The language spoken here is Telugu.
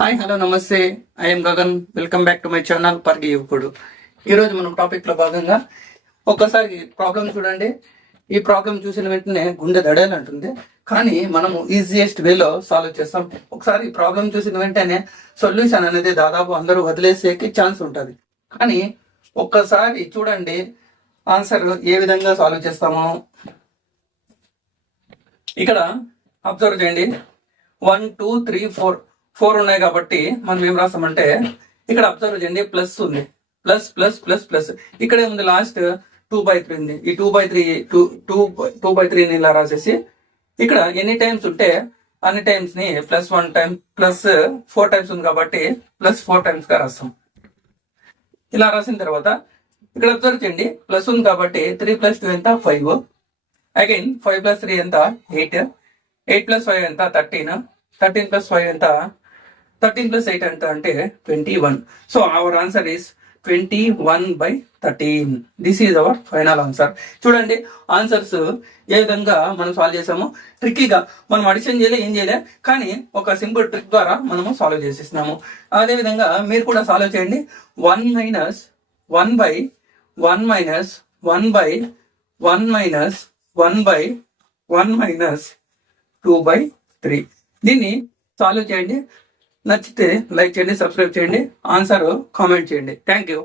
హాయ్ హలో నమస్తే. I'm Gagan. Welcome back to my channel Pargi యువకుడు. ఈరోజు మనం టాపిక్ లో భాగంగా ఒక్కసారి ప్రాబ్లం చూడండి. ఈ ప్రాబ్లం చూసిన వెంటనే గుండె దడాలంటుంది, కానీ మనము ఈజియెస్ట్ వేలో సాల్వ్ చేస్తాం. ఒకసారి ఈ ప్రాబ్లం చూసిన వెంటనే సొల్యూషన్ అనేది దాదాపు అందరూ వదిలేసేకి ఛాన్స్ ఉంటుంది, కానీ ఒక్కసారి చూడండి ఆన్సర్ ఏ విధంగా సాల్వ్ చేస్తామో. ఇక్కడ అబ్జర్వ్ చేయండి. 1 2 3 4 ఉన్నాయి కాబట్టి మనం ఏం రాస్తామంటే ఇక్కడ అబ్జర్వ్ చేయండి, ప్లస్ ఉంది, ప్లస్ ప్లస్ ప్లస్ ప్లస్. ఇక్కడే ఉంది లాస్ట్ 2/3 ఉంది. ఈ 2/3 ఇలా రాసేసి ఇక్కడ ఎన్ని టైమ్స్ ఉంటే అన్ని టైమ్స్ ని +1 టైమ్ ప్లస్ 4 టైమ్స్ ఉంది కాబట్టి +4 టైమ్స్ గా రాస్తాం. ఇలా రాసిన తర్వాత ఇక్కడ అబ్జర్వ్ చేయండి, ప్లస్ ఉంది కాబట్టి 3 + 2 ఎంత 5. అగైన్ 5 + 3 ఎంత 8. 8 + 5 ఎంత 13. 13 + 5 ఎంత 13 + 8 ఎంత అంటే 21. So our answer is 21/13. This is our final answer. చూడండి ఆన్సర్స్ ఏ విధంగా మనం సాల్వ్ చేసాము. ట్రిక్కీగా మనం అడిషన్ చేయలే, ఏం చేయలే, కానీ ఒక సింపుల్ ట్రిక్ ద్వారా మనము సాల్వ్ చేసేస్తున్నాము. అదే విధంగా మీరు కూడా సాల్వ్ చేయండి. 1 - 1/1 - 1/1 - 2/3. దీన్ని సాల్వ్ చేయండి. నచ్చితే లైక్ చేయండి, సబ్స్క్రైబ్ చేయండి, ఆన్సర్ కామెంట్ చేయండి. Thank you.